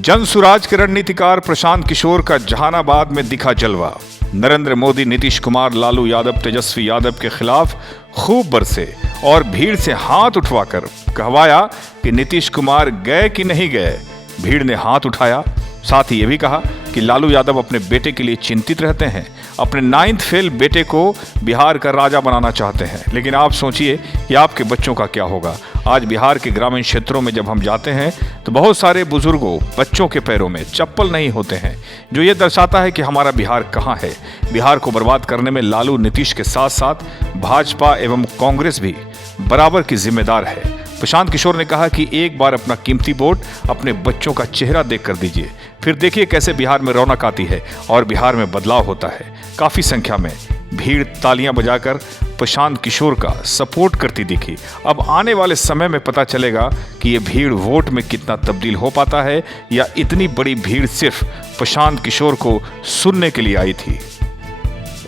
जन सुराज के रणनीतिकार प्रशांत किशोर का जहानाबाद में दिखा जलवा। नरेंद्र मोदी, नीतीश कुमार, लालू यादव, तेजस्वी यादव के खिलाफ खूब बरसे और भीड़ से हाथ उठवाकर कहवाया कि नीतीश कुमार गए कि नहीं गए। भीड़ ने हाथ उठाया। साथ ही ये भी कहा कि लालू यादव अपने बेटे के लिए चिंतित रहते हैं, अपने 9th फेल बेटे को बिहार का राजा बनाना चाहते हैं। लेकिन आप सोचिए कि आपके बच्चों का क्या होगा। आज बिहार के ग्रामीण क्षेत्रों में जब हम जाते हैं तो बहुत सारे बुजुर्गों, बच्चों के पैरों में चप्पल नहीं होते हैं, जो ये दर्शाता है कि हमारा बिहार कहाँ है। बिहार को बर्बाद करने में लालू, नीतीश के साथ साथ भाजपा एवं कांग्रेस भी बराबर की जिम्मेदार है। प्रशांत किशोर ने कहा कि एक बार अपना कीमती वोट अपने बच्चों का चेहरा देख कर दीजिए, फिर देखिए कैसे बिहार में रौनक आती है और बिहार में बदलाव होता है। काफी संख्या में भीड़ तालियां बजाकर प्रशांत किशोर का सपोर्ट करती दिखी। अब आने वाले समय में पता चलेगा कि ये भीड़ वोट में कितना तब्दील हो पाता है, या इतनी बड़ी भीड़ सिर्फ प्रशांत किशोर को सुनने के लिए आई थी।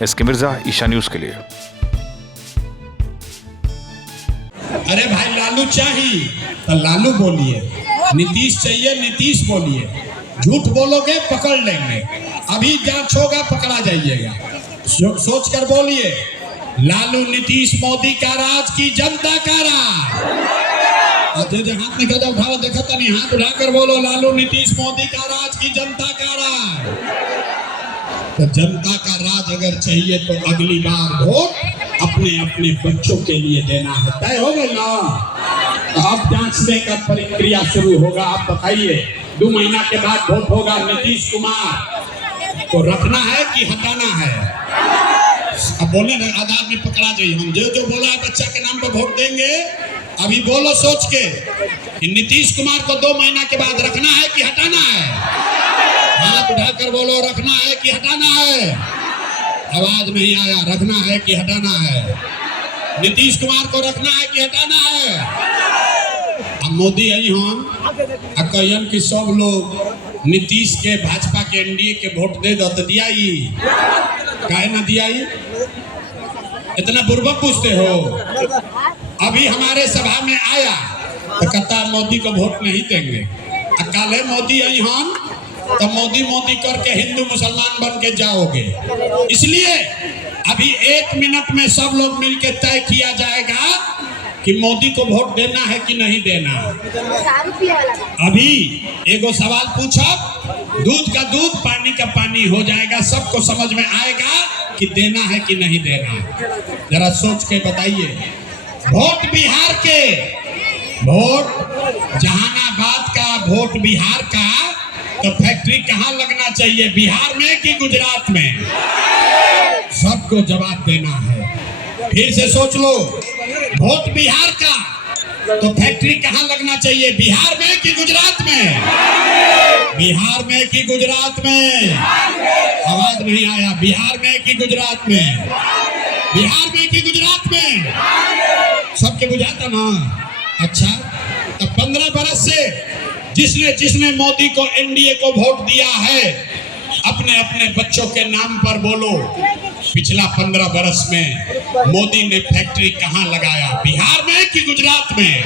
एसके मिर्जा, ईशा न्यूज के लिए। अरे भाई लालू चाहिए तो लालू बोलिए, नीतीश चाहिए नीतीश बोलिए। झूठ बोलोगे पकड़ लेंगे, अभी जांच होगा पकड़ा जाइएगा। सोच कर बोलिए, लालू नीतीश मोदी का राज की जनता का राज। हाथ में कदम उठाओ, देखो तो नहीं, हाथ उठाकर बोलो, लालू नीतीश मोदी का राज की जनता का राज। तो जनता का राज अगर चाहिए तो अगली बार वोट अपने अपने बच्चों के लिए देना है। तय हो गए ना? तो अब जांचने का प्रक्रिया शुरू होगा। आप बताइए, 2 महीना के बाद वोट होगा। नीतीश कुमार को रखना है कि हटाना है? अब बोले ना, आधार में पकड़ा जाइए। हम जो बोला है बच्चा के नाम पर वोट देंगे। अभी बोलो सोच के कि नीतीश कुमार को 2 महीना के बाद रखना है कि हटाना है? हाथ उठाकर बोलो, रखना है कि हटाना है? आवाज नहीं आया। रखना है कि हटाना है? नीतीश कुमार को रखना है कि हटाना है? अब मोदी आई हम कहन कि सब लोग नीतीश के, भाजपा के, एनडीए के वोट दे दो, तो दिया ही काहे ना दिया ही? इतना बुर्बक पूछते हो। अभी हमारे सभा में आया तो कहता मोदी को वोट नहीं देंगे। काले मोदी आई हम तो मोदी मोदी करके हिंदू मुसलमान बन के जाओगे। इसलिए अभी 1 मिनट में सब लोग मिलकर तय किया जाएगा कि मोदी को वोट देना है कि नहीं देना। अभी एगो सवाल पूछा, दूध का दूध, पानी का पानी हो जाएगा। सबको समझ में आएगा कि देना है कि नहीं देना। जरा सोच के बताइए। वोट बिहार के, वोट जहानाबाद का, वोट बिहार का, तो फैक्ट्री कहाँ लगना चाहिए, बिहार में कि गुजरात में? सबको जवाब देना है। फिर से सोच लो, वोट बिहार का तो फैक्ट्री कहाँ लगना चाहिए, बिहार में कि गुजरात में? बिहार में कि गुजरात में? आवाज नहीं आया। बिहार में कि गुजरात में? बिहार में कि गुजरात में? सबके बुझाता ना? अच्छा, तो 15 बरस से जिसने मोदी को, एनडीए को वोट दिया है, अपने अपने बच्चों के नाम पर बोलो, पिछला 15 बरस में मोदी ने फैक्ट्री कहाँ लगाया, बिहार में कि गुजरात में?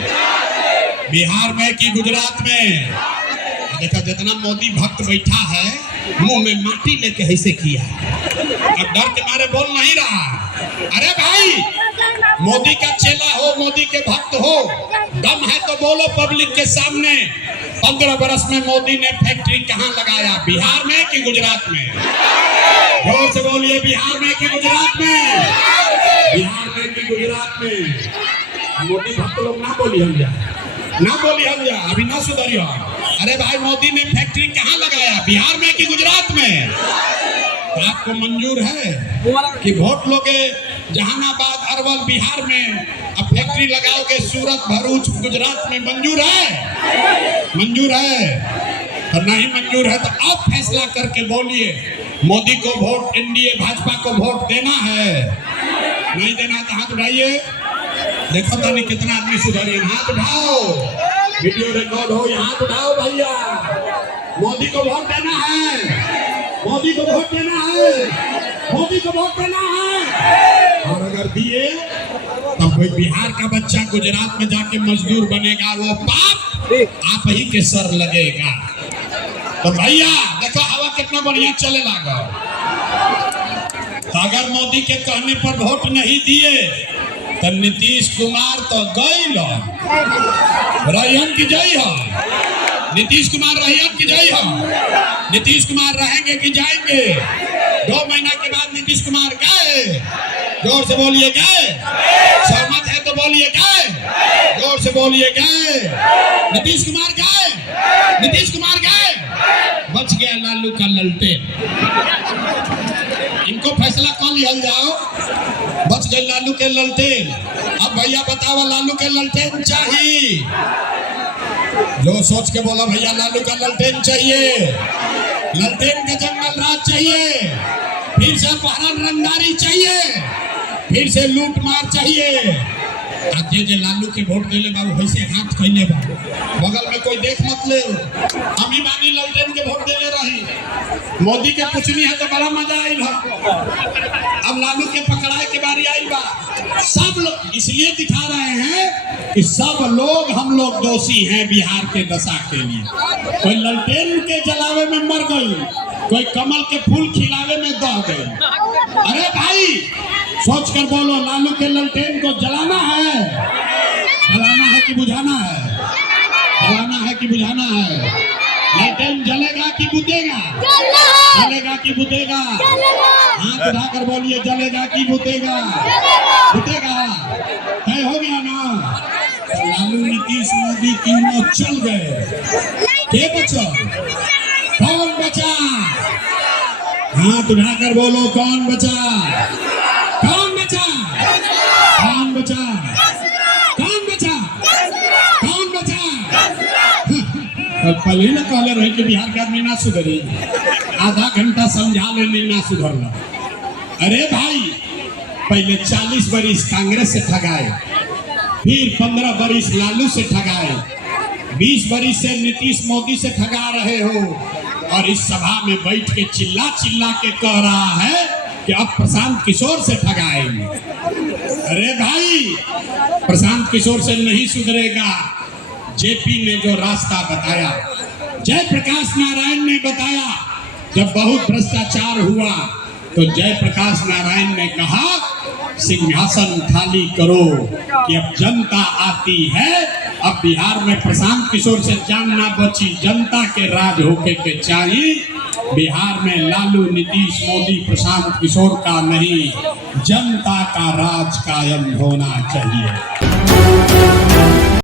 बिहार में कि गुजरात में? देखा, जितना मोदी भक्त बैठा है, मुंह में माटी लेके ऐसे किया, अब डर के मारे बोल नहीं रहा। अरे भाई, मोदी का चेला हो, मोदी के भक्त हो, दम है तो बोलो पब्लिक के सामने, 15 बरस में मोदी ने फैक्ट्री कहाँ लगाया, बिहार में कि गुजरात में? जोर से बोलिए, बिहार में कि गुजरात में? बिहार में कि गुजरात में? मोदी भक्त लोग ना बोली हम जा, ना बोली हम जा, अभी ना सुधरियो। अरे भाई, मोदी ने फैक्ट्री कहाँ लगाया, बिहार में कि गुजरात में? आपको मंजूर है कि वोट लोगे जहानाबाद, अरवल, बिहार में, अब फैक्ट्री लगाओगे सूरत, भरूच, गुजरात में? मंजूर है? मंजूर है? और नहीं मंजूर है तो अब फैसला करके बोलिए, मोदी को वोट, एनडीए, भाजपा को वोट देना है? नहीं देना तो हाथ उठाइए। देखो तो नहीं कितना आदमी सुधरिए। हाथ उठाओ, वीडियो रिकॉर्ड हो, हाथ उठाओ भैया। मोदी को वोट देना है, मोदी को वोट देना है, मोदी को वोट देना है। और अगर दिए तो कोई बिहार का बच्चा गुजरात में जाके मजदूर बनेगा, वो पाप आप ही के सर लगेगा। तो भैया देखो हवा कितना बढ़िया चले लगा। तो अगर मोदी के कहने पर वोट नहीं दिए तो नीतीश कुमार तो गई रहीन की जय हो। नीतीश कुमार रहीन की जय हो। नीतीश कुमार रहेंगे कि जाएंगे? 2 महीना के बाद नीतीश कुमार गए। जोर से बोलिए गए। सहमत है तो बोलिए गए। जोर से बोलिए गए। नीतीश कुमार गए। नीतीश कुमार गए। बच गया लालू का ललटेन। इनको फैसला कर लिया जाओ। बच गए लालू के ललटेन। अब भैया बताओ लालू के ललटेन चाहिए? जो सोच के बोला भैया लालू का ललटेन चाहिए। ललटेन का जंगल राज चाहिए। फिर से अपहरण रंगदारी चाहिए। फिर से लूट मार चाहिए। जे लालू के वोट देले बाबू वैसे हाथ कैले बा बगल में कोई देख मत ले। हम ही बानी ललटेन के वोट देले रही। मोदी के पूछनी है तो बड़ा मजा आइल। अब लालू के पकड़ाए के बारी आइल बा। सब लोग इसलिए दिखा रहे हैं कि सब लोग हम लोग दोषी हैं बिहार के दशा के लिए। कोई ललटेन के जलावे में मर गई, कोई कमल के फूल खिलावे में दह गई। अरे भाई सोच कर बोलो लालू के ललटेन को जलाना है? जलाना है कि बुझाना है? जलाना है कि बुझाना है? ललटेन जलेगा कि बुझेगा? जलेगा कि बुझेगा? हाथ उठाकर बोलिए जलेगा कि बुझेगा? बुझेगा। तय हो गया ना? लालू नीतीश मोदी तीनों चल गए। के बचा? कौन बचा? हाथ उठाकर बोलो कौन बचा? कौन बचा? कौन बचा? कौन बचा? कौन बचा? पहले ना कहले रहे कि बिहार के आदमी ना सुधरी। आधा घंटा समझा लेने ना सुधरना। अरे भाई पहले 40 बरिस कांग्रेस से ठगाए, फिर 15 बरिस लालू से ठगाए, 20 बरिस से नीतीश मोदी से ठगा रहे हो और इस सभा में बैठ के चिल्ला चिल्ला के कह रहा है कि अब प्रशांत किशोर से ठगाएंगे। अरे भाई प्रशांत किशोर से नहीं सुधरेगा। जेपी ने जो रास्ता बताया, जयप्रकाश नारायण ने बताया। जब बहुत भ्रष्टाचार हुआ तो जयप्रकाश नारायण ने कहा सिंहासन खाली करो कि अब जनता आती है। अब बिहार में प्रशांत किशोर से जान ना बची, जनता के राज होके के चाहिए। बिहार में लालू नीतीश मोदी प्रशांत किशोर का नहीं, जनता का राज कायम होना चाहिए।